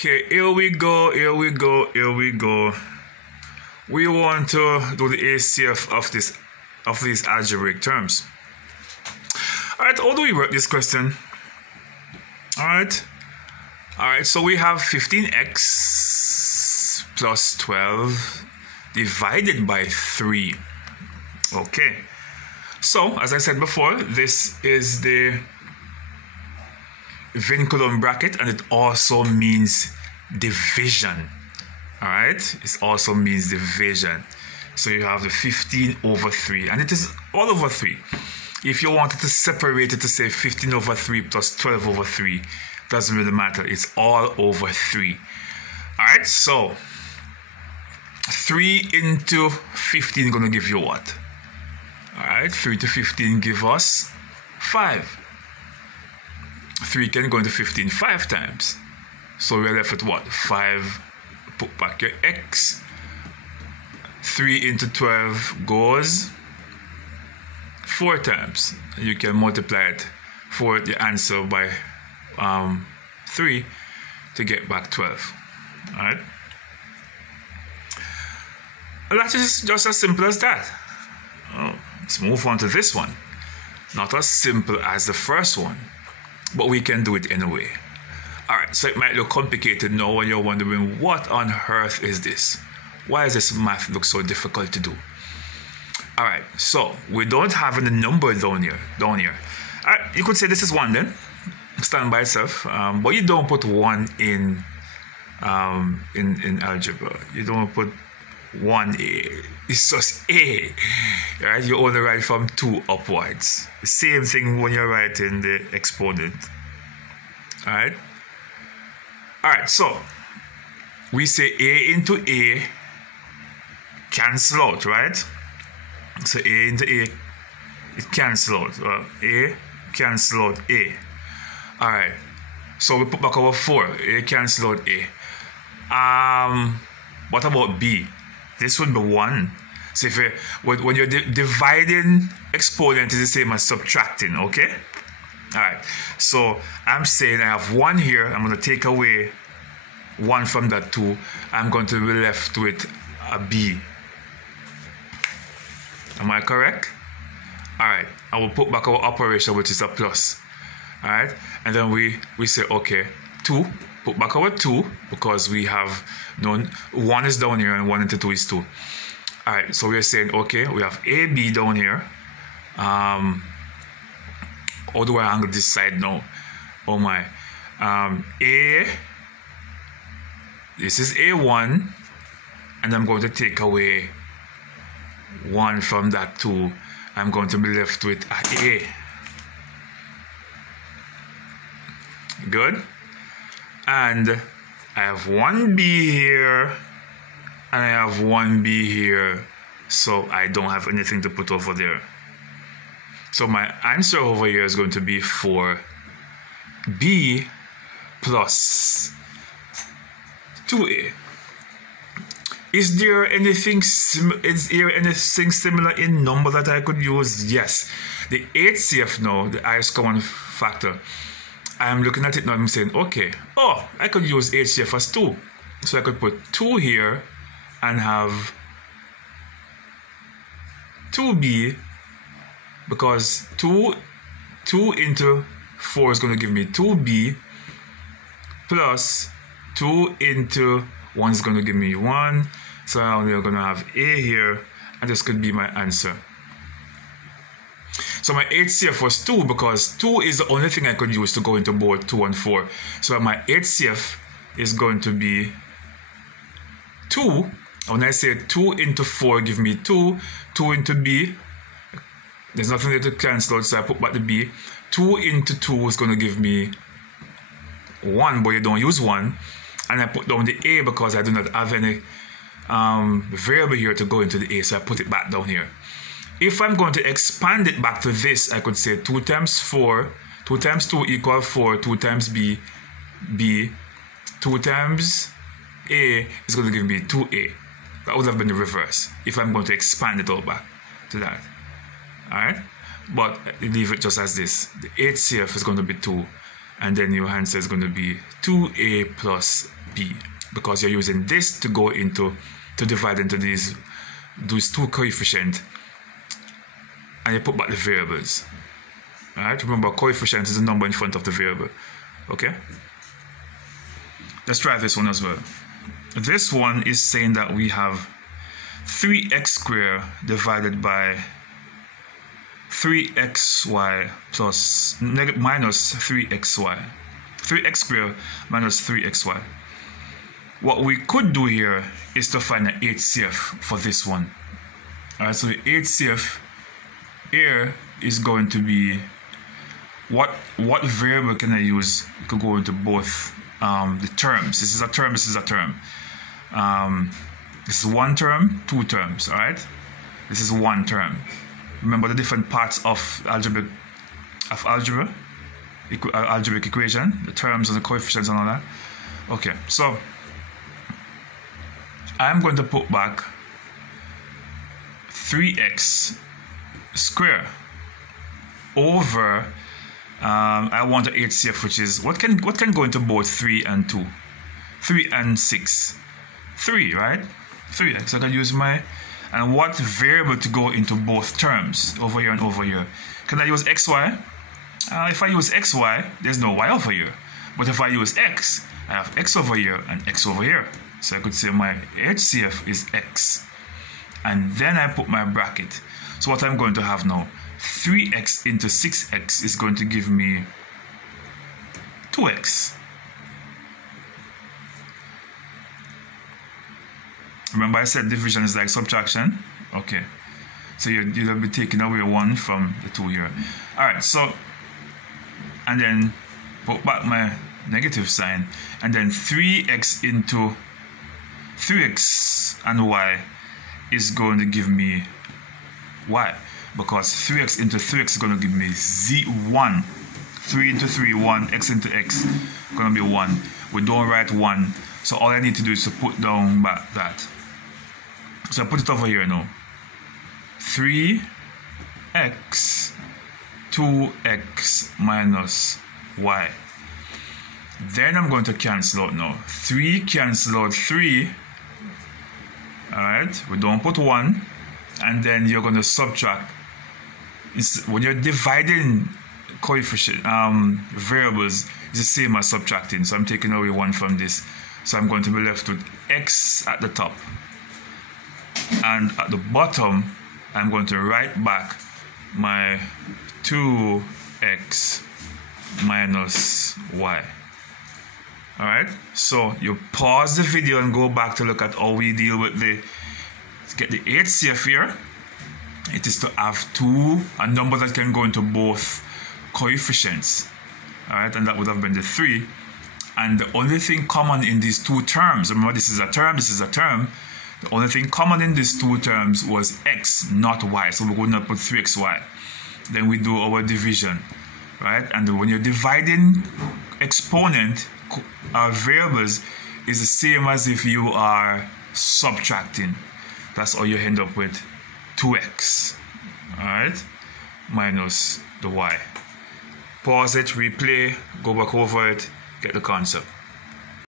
Okay, here we go. We want to do the HCF of these algebraic terms. Alright, how do we work this question? Alright, so we have 15x plus 12 divided by 3. Okay, so as I said before, this is the vinculum bracket, and it also means division. Alright, it also means division. So you have the 15 over 3, and it is all over 3. If you wanted to separate it to say 15 over 3 plus 12 over 3, doesn't really matter. It's all over 3. Alright, so 3 into 15 is going to give you what? Alright, 3 to 15 give us 5. 3 can go into 15 5 times. So we're left with what? 5. Put back your x. 3 into 12 goes 4 times. You can multiply it for the answer by 3 to get back 12. Alright? That is just as simple as that. Let's move on to this one. Not as simple as the first one, but we can do it anyway. Alright, so it might look complicated now when you're wondering, what on earth is this? Why does this math look so difficult to do? Alright, so we don't have any number down here. Alright, you could say this is 1 then, stand by itself, but you don't put 1 in algebra. You don't put 1a. It's just a. Right? You only write from 2 upwards. Same thing when you're writing the exponent. Alright? Alright, so we say a into a cancel out, right? So a into a, it cancel out. A cancel out a. Alright, so we put back our 4. A cancel out a. What about b? This would be 1. So if when you're dividing, exponent is the same as subtracting, okay? Alright, so I'm saying I have 1 here. I'm going to take away 1 from that 2. I'm going to be left with a b. Am I correct? Alright, I will put back our operation, which is a plus. Alright, and then we say, okay, 2. Put back our 2 because we have 1 is down here and 1 into 2 is 2. Alright, so we're saying, okay, we have AB down here. How do I angle this side now? Oh my. This is A1, and I'm going to take away 1 from that 2. I'm going to be left with A. Good? And I have 1b here, and I have 1b here, so I don't have anything to put over there. So my answer over here is going to be 4b plus 2a. Is there anything similar in number that I could use? Yes. The HCF now, the highest common factor, I'm looking at it now and I'm saying, okay, I could use HCF as 2. So I could put 2 here and have 2b, because 2 into 4 is going to give me 2b, plus 2 into 1 is going to give me 1. So now we're going to have a here, and this could be my answer. So my HCF was 2 because 2 is the only thing I could use to go into both 2 and 4. So my HCF is going to be 2. When I say 2 into 4 give me 2. 2 into b, there's nothing there to cancel out, so I put back the b. 2 into 2 is going to give me 1, but you don't use 1. And I put down the a because I do not have any variable here to go into the a, so I put it back down here. If I'm going to expand it back to this, I could say 2 times 4, 2 times 2 equal 4, 2 times b, 2 times a is going to give me 2a. That would have been the reverse if I'm going to expand it all back to that. Alright? But leave it just as this. The HCF is going to be 2, and then your answer is going to be 2a plus b, because you're using this to go into, to divide into these two coefficients, and you put back the variables. All right, remember, coefficient is the number in front of the variable. Okay, let's try this one as well. This one is saying that we have 3x squared divided by 3xy plus minus 3xy. 3x squared minus 3xy. What we could do here is to find an HCF for this one. Alright, so the HCF here is going to be what variable can I use? It could go into both the terms. This is a term, this is a term. This is one term, two terms, all right? This is one term. Remember the different parts of algebraic equation, the terms and the coefficients and all that. Okay, so I'm going to put back 3x squared over I want a HCF, which is what can go into both 3 and 2, 3 and 6, 3, right? 3. So I can use my, and what variable to go into both terms, over here and over here? Can I use xy? If I use xy, there's no y over here. But if I use x, I have x over here and x over here. So I could say my HCF is x. And then I put my bracket. So what I'm going to have now, 3x into 6x is going to give me 2x. Remember I said division is like subtraction? Okay. So you'll be taking away 1 from the 2 here. Alright, so, and then put back my negative sign, and then 3x into 3x and y is going to give me y, because 3x into 3x is going to give me z1. 3 into 3, 1, x into x, going to be 1. We don't write 1, so all I need to do is to put down back that. So I put it over here now. 3x, 2x minus y. Then I'm going to cancel out now. 3 cancel out 3. Alright, we don't put 1. And then you're going to subtract. When you're dividing coefficient variables, it's the same as subtracting. So I'm taking away 1 from this. So I'm going to be left with x at the top. And at the bottom, I'm going to write back my 2x minus y. Alright, so you pause the video and go back to look at how we deal with let's get the HCF here. It is to have a number that can go into both coefficients. Alright, and that would have been the 3. And the only thing common in these two terms, remember this is a term, this is a term. The only thing common in these two terms was x, not y. So we would not put 3xy. Then we do our division, right? And when you're dividing exponent, variables is the same as if you are subtracting. That's how you end up with 2x, all right, minus the y. Pause it, replay, go back over it, get the concept.